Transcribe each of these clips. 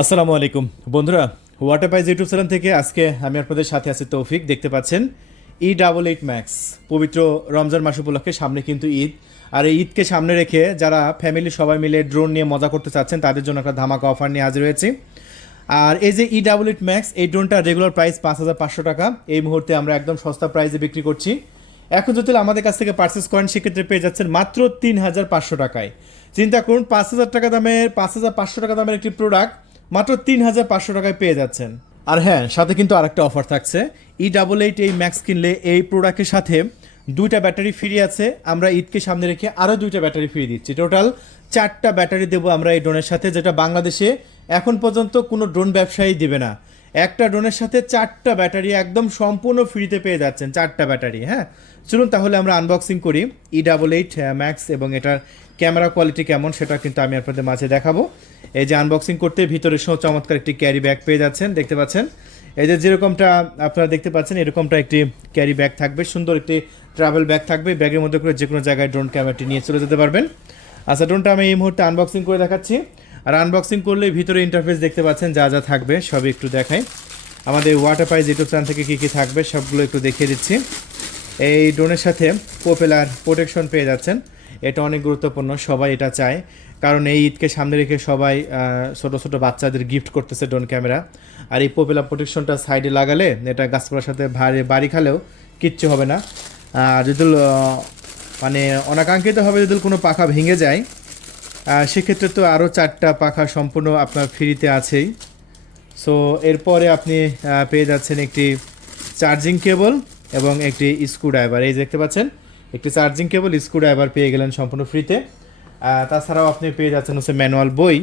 আসসালামু আলাইকুম বন্ধুরা, ওয়াটার পাইজ ইউটিউব চ্যানেল থেকে আজকে আমি আপনাদের সাথে আছি তৌফিক। দেখতে পাচ্ছেন E88 ম্যাক্স পবিত্র রমজান মাস উপলক্ষে সামনে কিন্তু ঈদ। আর এই ঈদকে সামনে রেখে যারা ফ্যামিলি সবাই মিলে ড্রোন নিয়ে মজা করতে চাচ্ছেন তাদের জন্য একটা ধামাকা অফার নিয়ে হাজির হয়েছি। আর এই যে E88 ম্যাক্স এই ড্রোনটা রেগুলার প্রাইস 5,500 টাকা, এই মুহূর্তে আমরা একদম সস্তা প্রাইসে বিক্রি করছি। এখন যদি আমাদের কাছ থেকে পারচেস করেন সেক্ষেত্রে পেয়ে যাচ্ছেন মাত্র 3,500 টাকায়। চিন্তা করুন, 5,500 টাকা দামের একটি প্রোডাক্ট মাত্র 3,500 টাকায় পেয়ে যাচ্ছেন। আর হ্যাঁ, সাথে কিন্তু আরেকটা অফার থাকছে। E88 এই ম্যাক্স কিনলে এই প্রোডাক্টের সাথে দুইটা ব্যাটারি ফ্রি আছে। আমরা ঈদকে সামনে রেখে আরও দুইটা ব্যাটারি ফ্রি দিচ্ছি। টোটাল 4টা ব্যাটারি দেবো আমরা এই ড্রোনের সাথে, যেটা বাংলাদেশে এখন পর্যন্ত কোনো ড্রোন ব্যবসায়ী দিবে না। একটা ড্রোনের সাথে 4টা ব্যাটারি একদম সম্পূর্ণ ফ্রিতে পেয়ে যাচ্ছেন, 4টা ব্যাটারি। হ্যাঁ, চলুন তাহলে আমরা আনবক্সিং করি E88 ম্যাক্স এবং এটার ক্যামেরা কোয়ালিটি কেমন সেটা কিন্তু আমি আপনাদের মাঝে দেখাবো। এই যে আনবক্সিং করতে ভিতরে চমৎকার একটি ক্যারি ব্যাগ পেয়ে যাচ্ছেন, দেখতে পাচ্ছেন। এই যে যেরকমটা আপনারা দেখতে পাচ্ছেন এরকমটা একটি ক্যারি ব্যাগ থাকবে, সুন্দর একটি ট্রাভেল ব্যাগ থাকবে। ব্যাগের মধ্যে করে যে কোনো জায়গায় ড্রোন ক্যামেরাটি নিয়ে চলে যেতে পারবেন। আচ্ছা, ড্রোনটা আমি এই মুহূর্তে আনবক্সিং করে দেখাচ্ছি। আর আনবক্সিং করলে ভিতরে ইন্টারফেস দেখতে পাচ্ছেন, যা যা থাকবে সবই একটু দেখাই। আমাদের ওয়াটার পাইজ ইউটিউব চ্যানেল থেকে কী কী থাকবে সবগুলো একটু দেখিয়ে দিচ্ছি। এই ড্রোনের সাথে প্রোপেলার প্রোটেকশন পেয়ে যাচ্ছেন, এটা অনেক গুরুত্বপূর্ণ, সবাই এটা চায়। কারণ এই ঈদকে সামনে রেখে সবাই ছোটো ছোটো বাচ্চাদের গিফট করতেছে ড্রোন ক্যামেরা। আর এই প্রোপেলার প্রোটেকশনটা সাইডে লাগালে এটা গাছপালার সাথে বাড়ি খালেও কিচ্ছু হবে না। আর যদি মানে অনাকাঙ্ক্ষিতভাবে যদি কোনো পাখা ভেঙে যায় সেক্ষেত্রে তো আরও 4টা পাখা সম্পূর্ণ আপনার ফ্রিতে আছেই। সো এরপরে আপনি পেয়ে যাচ্ছেন একটি চার্জিং কেবল এবং একটি স্ক্রুড্রাইভার। এই দেখতে পাচ্ছেন একটি চার্জিং কেবল, স্ক্রুড্রাইভার পেয়ে গেলেন সম্পূর্ণ ফ্রিতে। তাছাড়াও আপনি পেয়ে যাচ্ছেন হচ্ছে ম্যানুয়াল বই,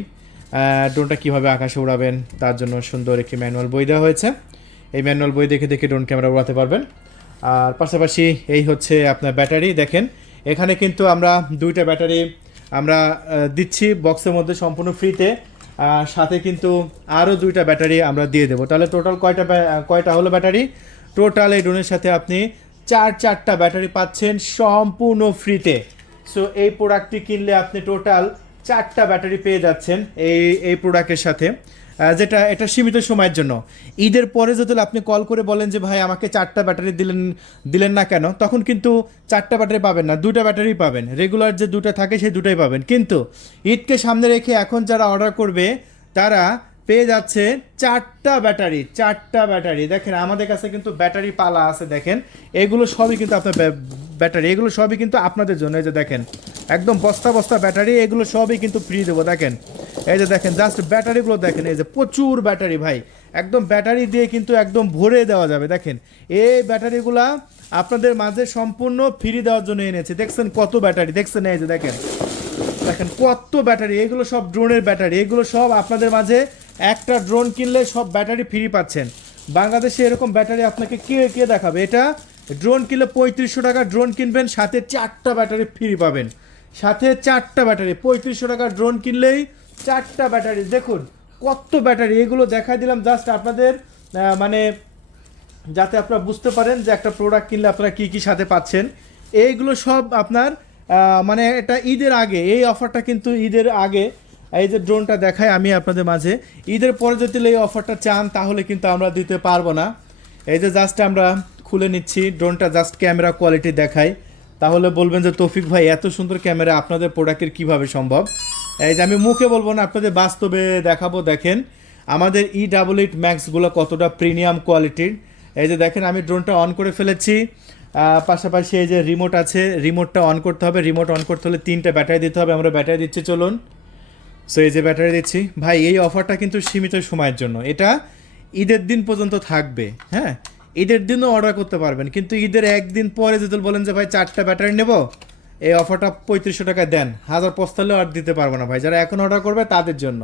ড্রোনটা কীভাবে আকাশে উড়াবেন তার জন্য সুন্দর একটি ম্যানুয়াল বই দেওয়া হয়েছে। এই ম্যানুয়াল বই দেখে দেখে ড্রোন ক্যামেরা উড়াতে পারবেন। আর পাশাপাশি এই হচ্ছে আপনার ব্যাটারি, দেখেন এখানে কিন্তু আমরা দুইটা ব্যাটারি আমরা দিচ্ছি বক্সের মধ্যে সম্পূর্ণ ফ্রিতে। সাথে কিন্তু আরও দুইটা ব্যাটারি আমরা দিয়ে দেবো। তাহলে টোটাল কয়টা হলো ব্যাটারি? টোটাল এই ড্রোনের সাথে আপনি চারটা ব্যাটারি পাচ্ছেন সম্পূর্ণ ফ্রিতে। সো এই প্রোডাক্টটি কিনলে আপনি টোটাল 4টা ব্যাটারি পেয়ে যাচ্ছেন এই প্রোডাক্টের সাথে, যেটা এটা সীমিত সময়ের জন্য। ঈদের পরে যদি আপনি কল করে বলেন যে ভাই আমাকে 4টা ব্যাটারি দিলেন না কেন, তখন কিন্তু 4টা ব্যাটারি পাবেন না, 2টা ব্যাটারি পাবেন। রেগুলার যে 2টা থাকে সেই 2টাই পাবেন। কিন্তু ঈদকে সামনে রেখে এখন যারা অর্ডার করবে তারা পেয়ে যাচ্ছে 4টা ব্যাটারি। দেখেন আমাদের কাছে কিন্তু ব্যাটারি পালা আছে, দেখেন এগুলো সবই কিন্তু আপনার ব্যাটারি, এগুলো সবই কিন্তু আপনাদের জন্য। এই যে দেখেন একদম বস্তা বস্তা ব্যাটারি, এগুলো সবই কিন্তু ফ্রি দেবো। দেখেন এই যে দেখেন জাস্ট ব্যাটারিগুলো দেখেন, এই যে প্রচুর ব্যাটারি ভাই, একদম ব্যাটারি দিয়ে কিন্তু একদম ভরে দেওয়া যাবে। দেখেন এই ব্যাটারিগুলা আপনাদের মাঝে সম্পূর্ণ ফ্রি দেওয়ার জন্য এনেছে। দেখছেন কত ব্যাটারি, দেখছেন এই যে দেখেন দেখেন কত ব্যাটারি, এগুলো সব ড্রোনের ব্যাটারি, এগুলো সব আপনাদের মাঝে একটা ড্রোন কিনলে সব ব্যাটারি ফ্রি পাচ্ছেন। বাংলাদেশে এরকম ব্যাটারি আপনাকে কে দেখাবে? এটা ড্রোন কিনলে 3500 টাকা ড্রোন কিনবেন, সাথে 4টা ব্যাটারি ফ্রি পাবেন। সাথে 4টা ব্যাটারি, 3500 টাকা ড্রোন কিনলেই 4টা ব্যাটারি। দেখুন কত ব্যাটারি, এগুলো দেখাই দিলাম জাস্ট আপনাদের মানে যাতে আপনারা বুঝতে পারেন যে একটা প্রোডাক্ট কিনলে আপনারা কী কী সাথে পাচ্ছেন। এইগুলো সব আপনার মানে এটা ঈদের আগে, এই অফারটা কিন্তু ঈদের আগে। এই যে ড্রোনটা দেখায় আমি আপনাদের মাঝে, ঈদের পরে যদি এই অফারটা চান তাহলে কিন্তু আমরা দিতে পারবো না। এই যে জাস্ট আমরা খুলে নিচ্ছি ড্রোনটা, জাস্ট ক্যামেরা কোয়ালিটি দেখাই, তাহলে বলবেন যে তৌফিক ভাই এত সুন্দর ক্যামেরা আপনাদের প্রোডাক্টের কিভাবে সম্ভব। এই যে আমি মুখে বলবো না, আপনাদের বাস্তবে দেখাবো। দেখেন আমাদের E88 ম্যাক্সগুলো কতটা প্রিমিয়াম কোয়ালিটির। এই যে দেখেন আমি ড্রোনটা অন করে ফেলেছি, পাশাপাশি এই যে রিমোট আছে, রিমোটটা অন করতে হবে। রিমোট অন করতে হলে 3টা ব্যাটারি দিতে হবে, আমরা ব্যাটারি দিচ্ছি, চলুন। সো এই যে ব্যাটারি দিচ্ছি ভাই। এই অফারটা কিন্তু সীমিত সময়ের জন্য, এটা ঈদের দিন পর্যন্ত থাকবে। হ্যাঁ, ঈদের দিনও অর্ডার করতে পারবেন, কিন্তু ঈদের একদিন পরে যদি বলেন যে ভাই 4টা ব্যাটারি নেব, এই অফারটা 3500 টাকায় দেন, 1000 পস্তালেও আর দিতে পারবো না ভাই। যারা এখন অর্ডার করবে তাদের জন্য।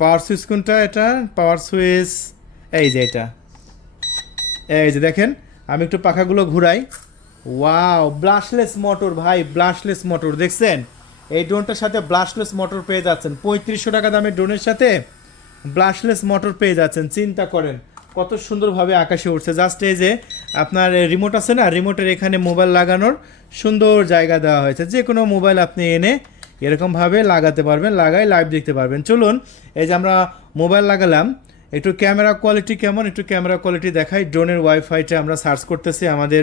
পাওয়ার সুইচ কোনটা? এটা পাওয়ার সুইচ এই যে এটা, এই যে দেখেন আমি একটু পাখাগুলো ঘুরাই। ওয়াও, ব্লাশলেস মোটর ভাই, ব্লাশলেস মোটর দেখছেন? এই ড্রোনটার সাথে ব্লাশলেস মোটর পেয়ে যাচ্ছেন 3500 টাকা দামের ড্রোনের সাথে ব্লাশলেস মোটর পেয়ে যাচ্ছেন। চিন্তা করেন কত সুন্দরভাবে আকাশে উঠছে। জাস্ট এই যে আপনার রিমোট আছে না, রিমোটের এখানে মোবাইল লাগানোর সুন্দর জায়গা দেওয়া হয়েছে, যে কোনো মোবাইল আপনি এনে এরকমভাবে লাগাতে পারবেন, লাগাই লাইভ দেখতে পারবেন। চলুন এই যে আমরা মোবাইল লাগালাম, একটু ক্যামেরা কোয়ালিটি কেমন, একটু ক্যামেরা কোয়ালিটি দেখাই। ড্রোনের ওয়াইফাইটা আমরা সার্চ করতেছি আমাদের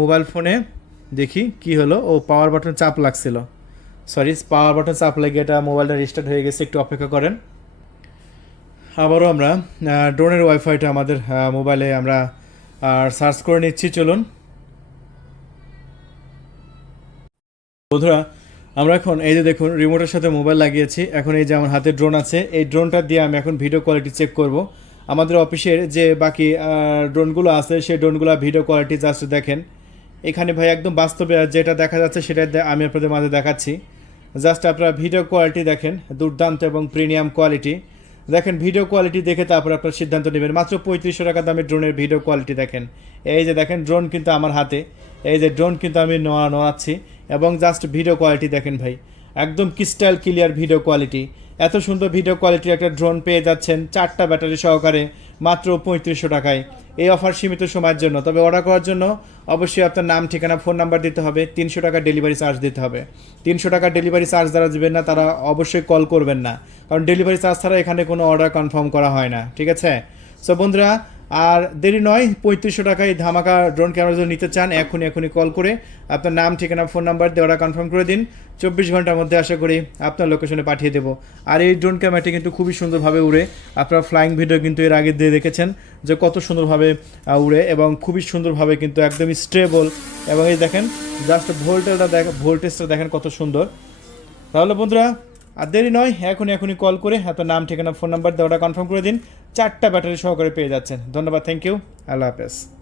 মোবাইল ফোনে, দেখি কি হলো। ও পাওয়ার বাটন চাপ লাগছিল, সরি পাওয়ার বাটন চাপ লেগে এটা মোবাইলটা রিস্টার্ট হয়ে গেছে, একটু অপেক্ষা করেন। আবারও আমরা ড্রোনের ওয়াইফাইটা আমাদের মোবাইলে আমরা সার্চ করে নিচ্ছি। চলুন বন্ধুরা, আমরা এখন এই যে দেখুন রিমোটের সাথে মোবাইল লাগিয়েছি। এখন এই যে আমার হাতে ড্রোন আছে, এই ড্রোনটা দিয়ে আমি এখন ভিডিও কোয়ালিটি চেক করব। আমাদের অফিসের যে বাকি ড্রোনগুলো আছে সেই ড্রোনগুলো ভিডিও কোয়ালিটি জাস্ট দেখেন। এখানে ভাই একদম বাস্তবে যেটা দেখা যাচ্ছে সেটা আমি আপনাদের মাঝে দেখাচ্ছি। জাস্ট আপনারা ভিডিও কোয়ালিটি দেখেন, দুর্দান্ত এবং প্রিমিয়াম কোয়ালিটি। দেখেন ভিডিও কোয়ালিটি দেখে তারপর আপনার সিদ্ধান্ত নেবেন। মাত্র 3500 টাকা দামের ড্রোনের ভিডিও কোয়ালিটি দেখেন। এই যে দেখেন ড্রোন কিন্তু আমার হাতে, এই যে ড্রোন কিন্তু আমি নড়াচ্ছি এবং জাস্ট ভিডিও কোয়ালিটি দেখেন ভাই, একদম ক্রিস্টাল ক্লিয়ার ভিডিও কোয়ালিটি। এত সুন্দর ভিডিও কোয়ালিটির একটা ড্রোন পেয়ে যাচ্ছেন 4টা ব্যাটারি সহকারে মাত্র 3500 টাকায়। এই অফার সীমিত সময়ের জন্য, তবে অর্ডার করার জন্য অবশ্যই আপনার নাম, ঠিকানা, ফোন নাম্বার দিতে হবে। 300 টাকা ডেলিভারি চার্জ দিতে হবে। 300 টাকা ডেলিভারি চার্জ যারা দেবেন না তারা অবশ্যই কল করবেন না, কারণ ডেলিভারি চার্জ ছাড়া এখানে কোনো অর্ডার কনফার্ম করা হয় না, ঠিক আছে? সো বন্ধুরা আর দেরি নয়, 3500 টাকায় ধামাকা ড্রোন ক্যামেরা যদি নিতে চান এখনই কল করে আপনার নাম, ঠিকানা, ফোন নাম্বার দিয়ে অর্ডার কনফার্ম করে দিন। 24 ঘন্টার মধ্যে আশা করি আপনার লোকেশনে পাঠিয়ে দেবো। আর এই ড্রোন ক্যামেরাটি কিন্তু খুবই সুন্দরভাবে উড়ে। আপনার ফ্লাইং ভিডিও কিন্তু এর আগে দিয়ে দেখেছেন যে কত সুন্দরভাবে উড়ে এবং খুবই সুন্দরভাবে কিন্তু একদমই স্টেবল। এবং এই দেখেন জাস্ট ভোল্টেজটা দেখেন কত সুন্দর। তাহলে বন্ধুরা আর দেরি নয়, এখনই কল করে আপনার নাম, ঠিকানা, ফোন নাম্বার দিয়ে অর্ডার কনফার্ম করে দিন। 4টা ব্যাটারি সহকারে পেয়ে যাচ্ছেন। ধন্যবাদ, থ্যাংক ইউ, আল্লাহ হাফেজ।